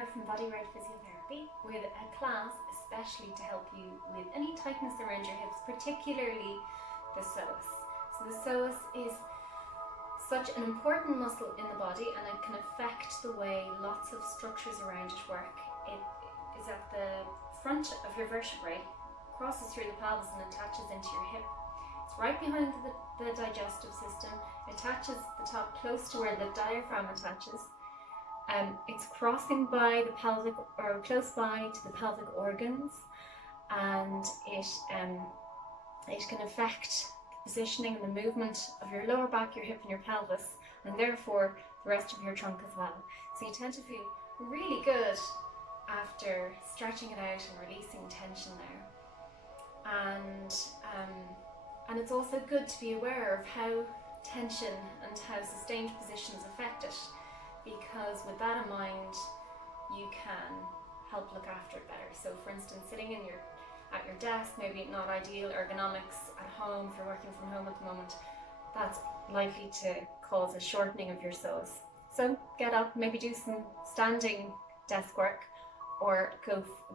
here from BodyRight Physiotherapy with a class especially to help you with any tightness around your hips, particularly the psoas. So the psoas is such an important muscle in the body and it can affect the way lots of structures around it work. It is at the front of your vertebrae, crosses through the pelvis and attaches into your hip. It's right behind the digestive system, attaches the top close to where the diaphragm attaches. It's crossing by the pelvic, or close by to the pelvic organs, and it can affect the positioning and the movement of your lower back, your hip and your pelvis, and therefore the rest of your trunk as well. So you tend to feel really good after stretching it out and releasing tension there. And it's also good to be aware of how tension and how sustained positions affect it, because with that in mind you can help look after it better. So for instance, sitting at your desk, maybe not ideal ergonomics at home, if you're working from home at the moment, that's likely to cause a shortening of your psoas. So get up, maybe do some standing desk work, or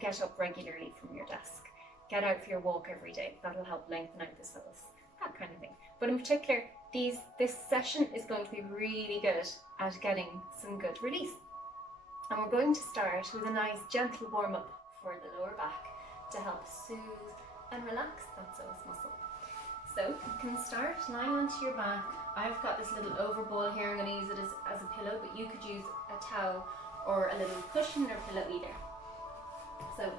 get up regularly from your desk. Get out for your walk every day. That'll help lengthen out the psoas, that kind of thing. But in particular, this session is going to be really good at getting some good release. And we're going to start with a nice gentle warm-up for the lower back to help soothe and relax that psoas muscle. So you can start lying onto your back. I've got this little overball here. I'm going to use it as a pillow, but you could use a towel or a little cushion or pillow either. So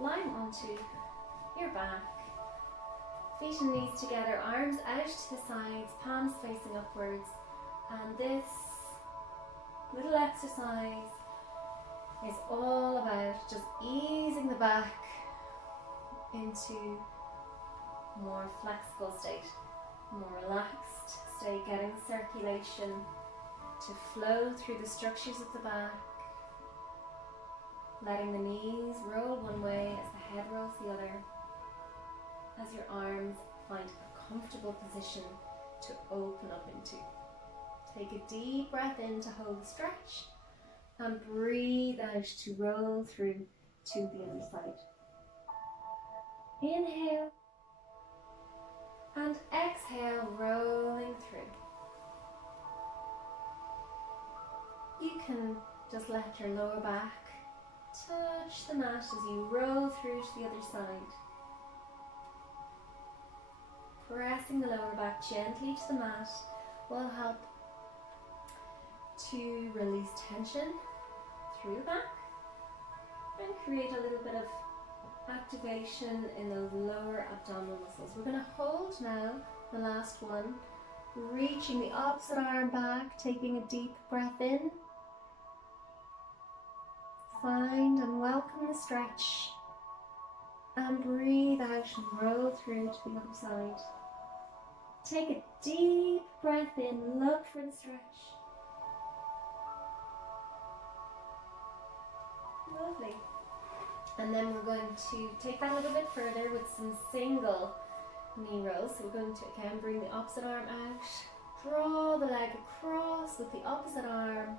lying onto your back, feet and knees together, arms out to the sides, palms facing upwards, and this little exercise is all about just easing the back into a more flexible state, more relaxed state, getting circulation to flow through the structures of the back, letting the knees roll one way as the head rolls the other, as your arms find a comfortable position to open up into. Take a deep breath in to hold the stretch and breathe out to roll through to the other side. Inhale and exhale, rolling through. You can just let your lower back touch the mat as you roll through to the other side. Pressing the lower back gently to the mat will help to release tension through the back and create a little bit of activation in those lower abdominal muscles. We're going to hold now the last one, reaching the opposite arm back, taking a deep breath in. Find and welcome the stretch and breathe out and roll through to the other side. Take a deep breath in, look for the stretch. Lovely. And then we're going to take that a little bit further with some single knee rolls. So we're going to again bring the opposite arm out, draw the leg across with the opposite arm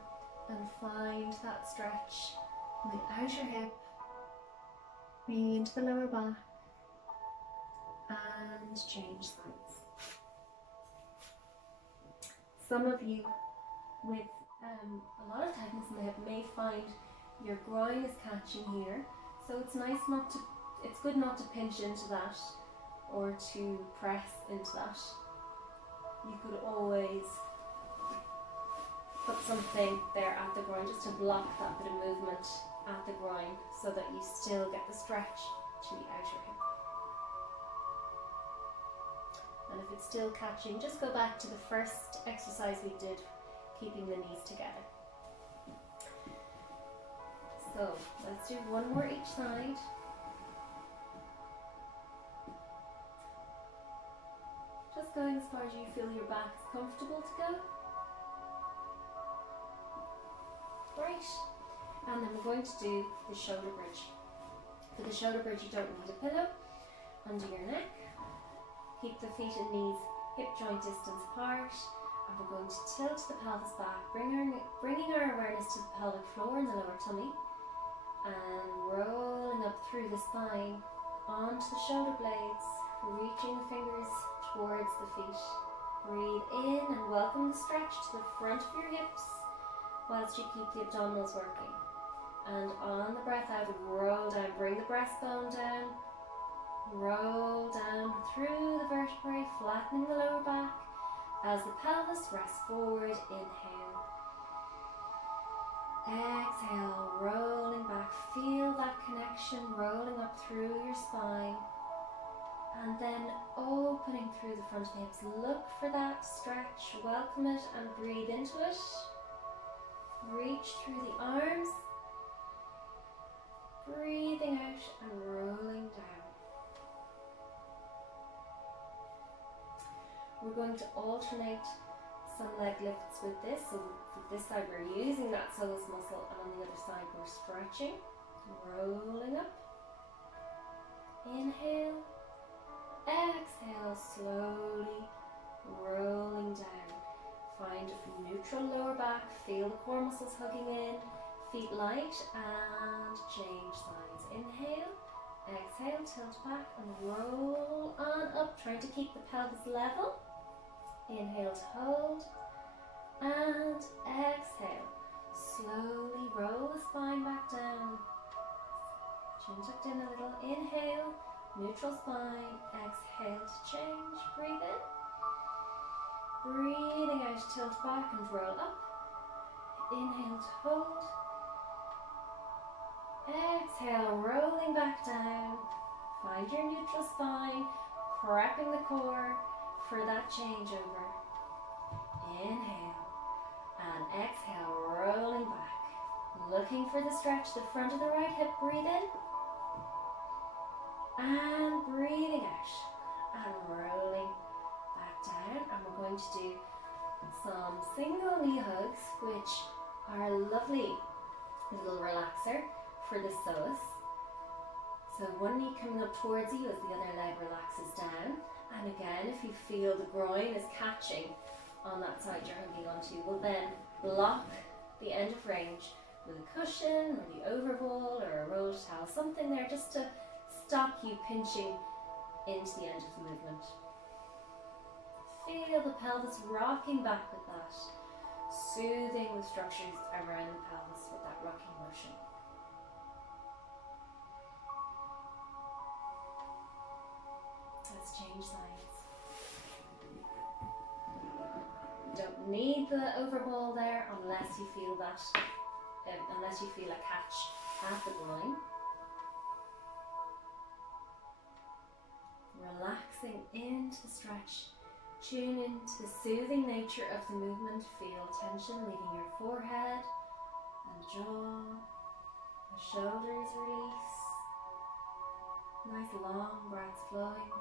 and find that stretch in the outer hip, into the lower back, and change sides. Some of you with a lot of tightness in the hip may find your groin is catching here, so it's good not to pinch into that or to press into that. You could always put something there at the groin just to block that bit of movement at the groin so that you still get the stretch to the outer hip. And if it's still catching, just go back to the first exercise we did, keeping the knees together. So let's do one more each side. Just going as far as you feel your back is comfortable to go. Great. And then we're going to do the shoulder bridge. For the shoulder bridge, you don't need a pillow under your neck. Keep the feet and knees hip joint distance apart And we're going to tilt the pelvis back, bringing our awareness to the pelvic floor and the lower tummy, and rolling up through the spine onto the shoulder blades, reaching the fingers towards the feet. Breathe in and welcome the stretch to the front of your hips whilst you keep the abdominals working. And on the breath out, roll down, bring the breastbone down, roll down through the vertebrae, flattening the lower back as the pelvis rests forward. Inhale, exhale, rolling back. Feel that connection rolling up through your spine, and then opening through the front of the hips. Look for that stretch, welcome it and breathe into it. Reach through the arms, breathing out and rolling down. We're going to alternate some leg lifts with this. So for this side we're using that psoas muscle, and on the other side we're stretching, rolling up. Inhale, exhale, slowly rolling down. Find neutral lower back, feel the core muscles hugging in, feet light, and change sides. Inhale, exhale, tilt back and roll on up, trying to keep the pelvis level. Inhale to hold, and exhale. Slowly roll the spine back down. Chin tucked in a little. Inhale, neutral spine. Exhale to change. Breathe in. Breathing out, tilt back and roll up. Inhale to hold. Exhale, rolling back down. Find your neutral spine, cracking the core for that changeover. Inhale and exhale, rolling back. Looking for the stretch, the front of the right hip. Breathe in and breathing out and rolling back down. And we're going to do some single knee hugs, which are a lovely little relaxer for the psoas. So one knee coming up towards you as the other leg relaxes down. And again, if you feel the groin is catching on that side you're holding onto, we'll then lock the end of range with a cushion or the overball or a rolled towel, something there just to stop you pinching into the end of the movement. Feel the pelvis rocking back with that, soothing the structures around the pelvis with that rocking motion. Let's change sides. Don't need the overball there unless you feel that, unless you feel a catch at the groin. Relaxing into the stretch. Tune into the soothing nature of the movement. Feel tension leaving your forehead and jaw. The shoulders release. Nice long breaths flowing.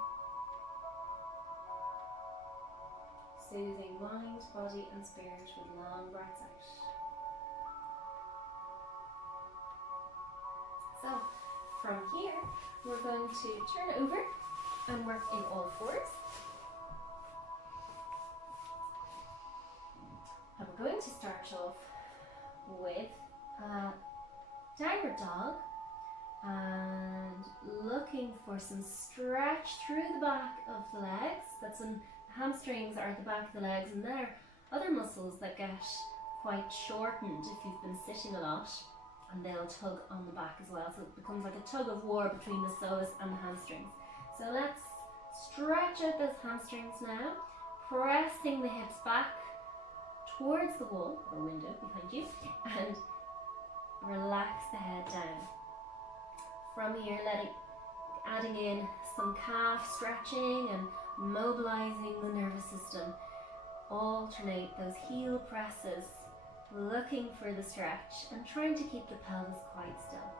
Soothing mind, body and spirit with long breaths out. So from here we're going to turn over and work in all fours. And we're going to start off with downward dog and looking for some stretch through the back of the legs. That's when hamstrings are at the back of the legs, and there are other muscles that get quite shortened if you've been sitting a lot, and they'll tug on the back as well. So it becomes like a tug of war between the psoas and the hamstrings. So let's stretch out those hamstrings now, pressing the hips back towards the wall or window behind you, and relax the head down. From here, adding in some calf stretching and mobilizing the nervous system. Alternate those heel presses, looking for the stretch and trying to keep the pelvis quite still.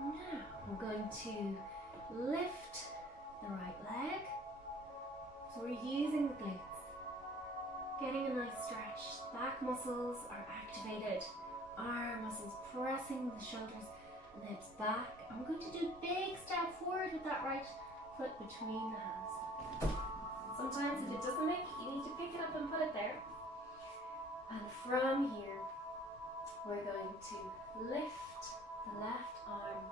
Now we're going to lift the right leg. So we're using the glutes, getting a nice stretch. Back muscles are activated, arm muscles pressing the shoulders and the hips back. And we're going to do a big step forward with that right foot between the hands. It's Sometimes if it doesn't make it, you need to pick it up and put it there. And from here, we're going to lift the left arm,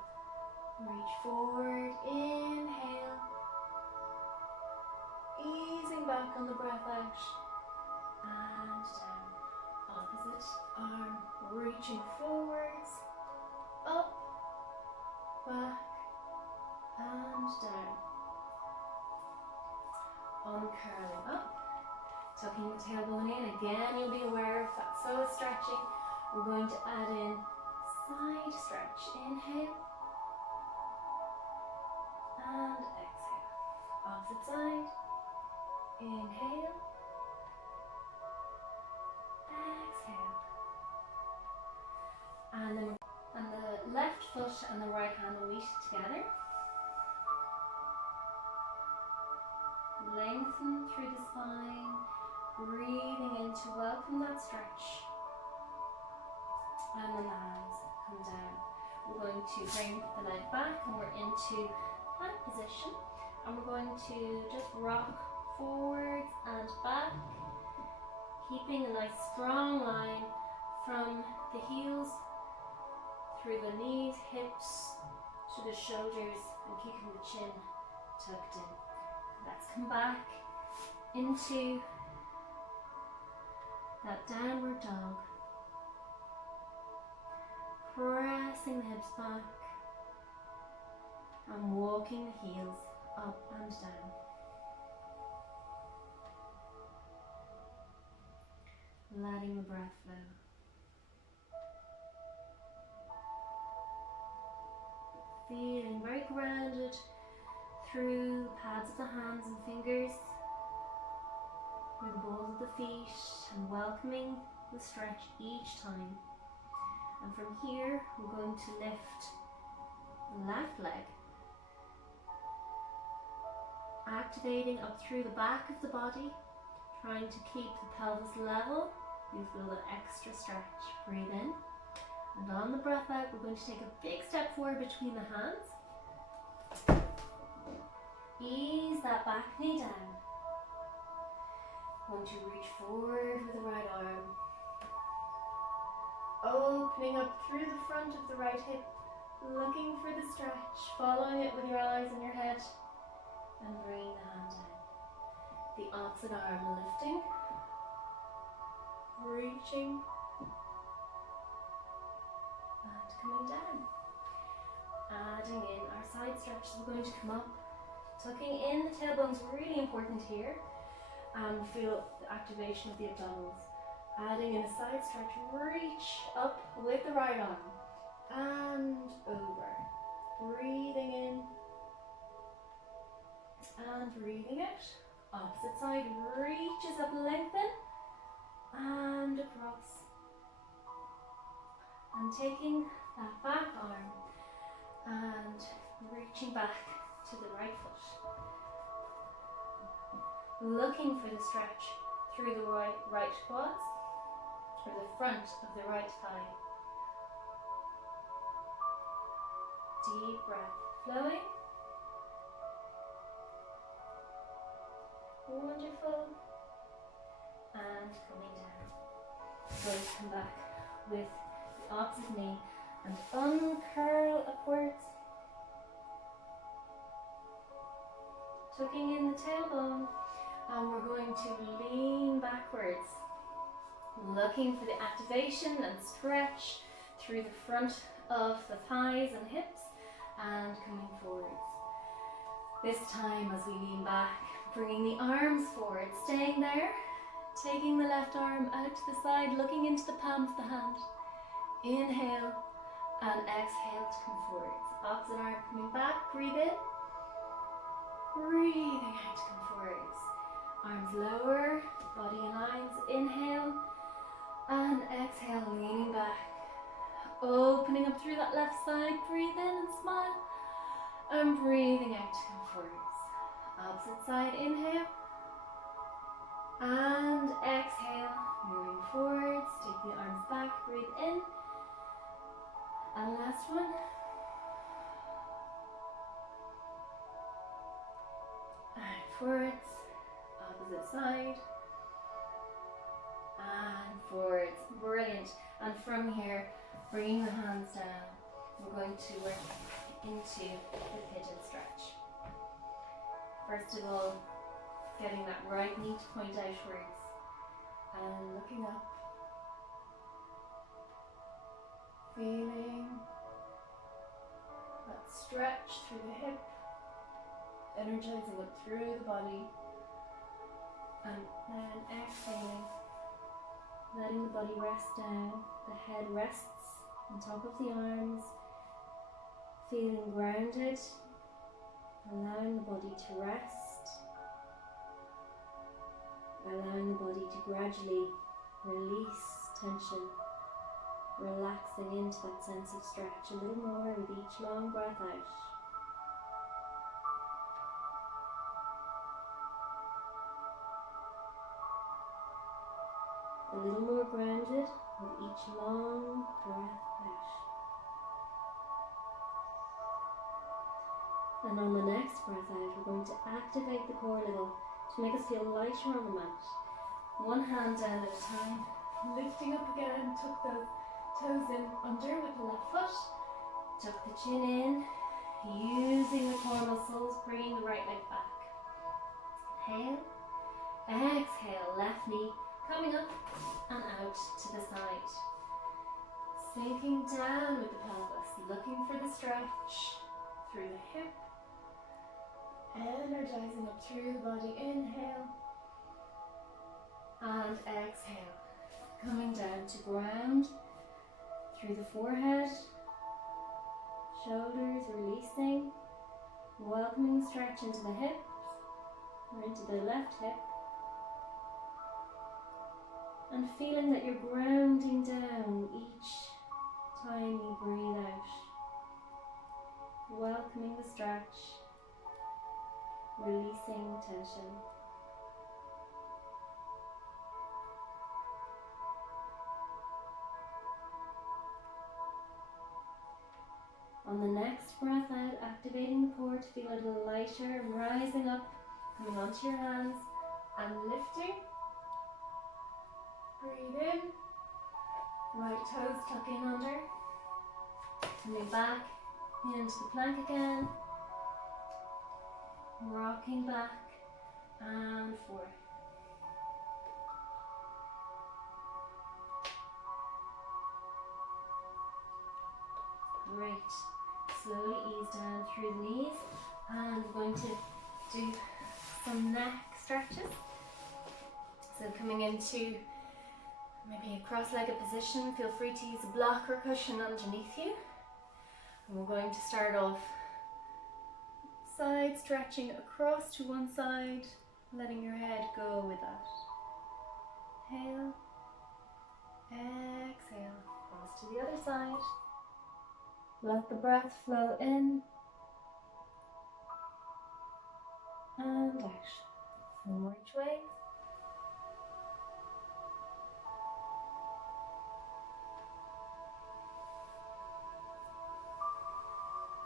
reach forward, inhale, easing back on the breath out, and down. Opposite arm, reaching forwards, up, back, and down. Uncurling up, tucking the tailbone in. Again, you'll be aware of that psoas stretching. We're going to add in side stretch. Inhale and exhale. Opposite side. Inhale. Exhale. And then the left foot and the right hand will meet together. Lengthen through the spine, breathing in to welcome that stretch. And then the hands come down. We're going to bring the leg back and we're into plank position. And we're going to just rock forwards and back, keeping a nice strong line from the heels through the knees, hips, to the shoulders, and keeping the chin tucked in. Let's come back into that downward dog. Pressing the hips back and walking the heels up and down. Letting the breath flow. Feeling very grounded through the pads of the hands and fingers, through the balls of the feet, and welcoming the stretch each time. And from here, we're going to lift the left leg, activating up through the back of the body, trying to keep the pelvis level. You feel that extra stretch. Breathe in. And on the breath out, we're going to take a big step forward between the hands. Ease that back knee down. Going to reach forward with the right arm. Opening up through the front of the right hip, looking for the stretch, following it with your eyes and your head, and bringing the hand down. The opposite arm lifting, reaching, and coming down. Adding in our side stretches, we're going to come up, tucking in the tailbones, really important here, and feel the activation of the abdominals. Adding in a side stretch, reach up with the right arm and over. Breathing in and breathing out. Opposite side, reaches up, lengthen and across. And taking that back arm and reaching back to the right foot. Looking for the stretch through the right quads, or the front of the right thigh. Deep breath flowing. Wonderful. And coming down. Going to come back with the opposite knee and uncurl upwards. Tucking in the tailbone, and we're going to lean backwards. Looking for the activation and stretch through the front of the thighs and hips, and coming forwards. This time as we lean back, bringing the arms forward, staying there, taking the left arm out to the side, looking into the palm of the hand. Inhale and exhale to come forwards. Opposite arm coming back, breathe in. Breathing out to come forwards. Arms lower, body in lines. Inhale and exhale, leaning back. Opening up through that left side. Breathe in and smile. And breathing out to come forwards. Opposite side, inhale. And exhale, moving forwards. Take the arms back, breathe in. And last one. And forwards. opposite side. And forwards. Brilliant. And from here, bringing the hands down, we're going to work into the pigeon stretch. First of all, getting that right knee to point outwards and looking up. Feeling that stretch through the hip, energizing up through the body, and then exhaling, letting the body rest down. The head rests on top of the arms, feeling grounded, allowing the body to rest, allowing the body to gradually release tension, relaxing into that sense of stretch a little more with each long breath out. A little more grounded with each long breath out. And on the next breath out, we're going to activate the core a little to make us feel lighter on the mat. One hand down at a time, lifting up again, tuck the toes in under with the left foot, tuck the chin in, using the core muscles, bringing the right leg back. Inhale, exhale, left knee coming up and out to the side. Sinking down with the pelvis, looking for the stretch through the hip, energizing up through the body. Inhale and exhale, coming down to ground through the forehead, shoulders releasing, welcoming the stretch into the hips or into the left hip, and feeling that you're grounding down each time you breathe out, welcoming the stretch, releasing tension. On the next breath out, activating the core to feel a little lighter, rising up, coming onto your hands and lifting. Breathe in, right toes tuck in under, coming back into the plank again, rocking back and forth. Great. Slowly ease down through the knees, and we're going to do some neck stretches. So coming into maybe a cross-legged position, feel free to use a block or cushion underneath you. And we're going to start off side stretching across to one side, letting your head go with that. Inhale, exhale, cross to the other side. Let the breath flow in and out. One more each way.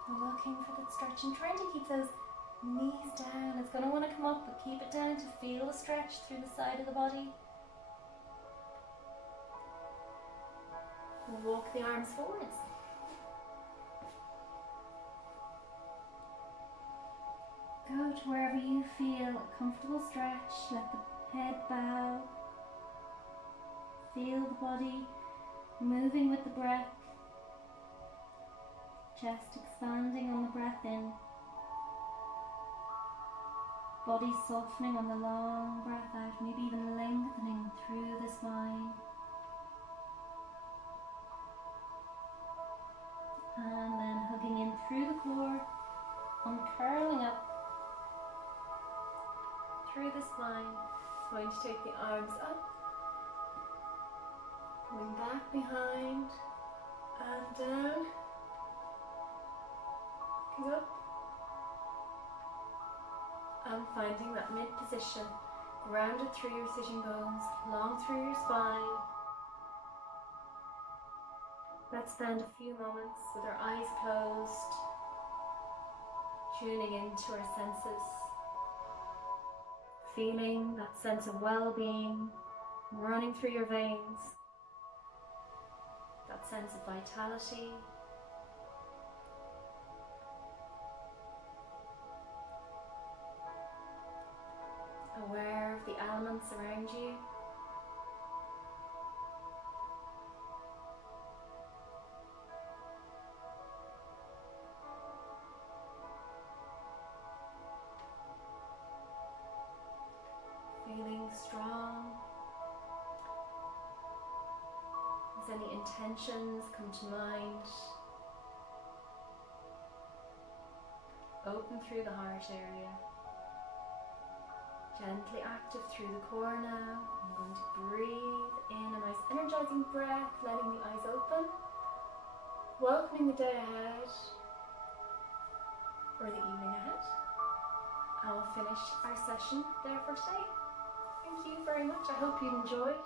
Looking for that stretch and trying to keep those knees down. It's going to want to come up, but keep it down to feel the stretch through the side of the body. Walk the arms forwards. Go to wherever you feel a comfortable stretch. Let the head bow. Feel the body moving with the breath. Chest expanding on the breath in. Body softening on the long breath out, maybe even lengthening through the spine. And then hugging in through the core, uncurling up through the spine. Going to take the arms up, coming back behind and down. Up and finding that mid position, grounded through your sitting bones, long through your spine. Let's spend a few moments with our eyes closed, tuning into our senses, Feeling that sense of well-being running through your veins, that sense of vitality. Aware of the elements around you. Feeling strong. As any intentions come to mind, open through the heart area. Gently active through the core now. I'm going to breathe in a nice energizing breath, letting the eyes open. Welcoming the day ahead, or the evening ahead. And we'll finish our session there for today. Thank you very much. I hope you enjoyed.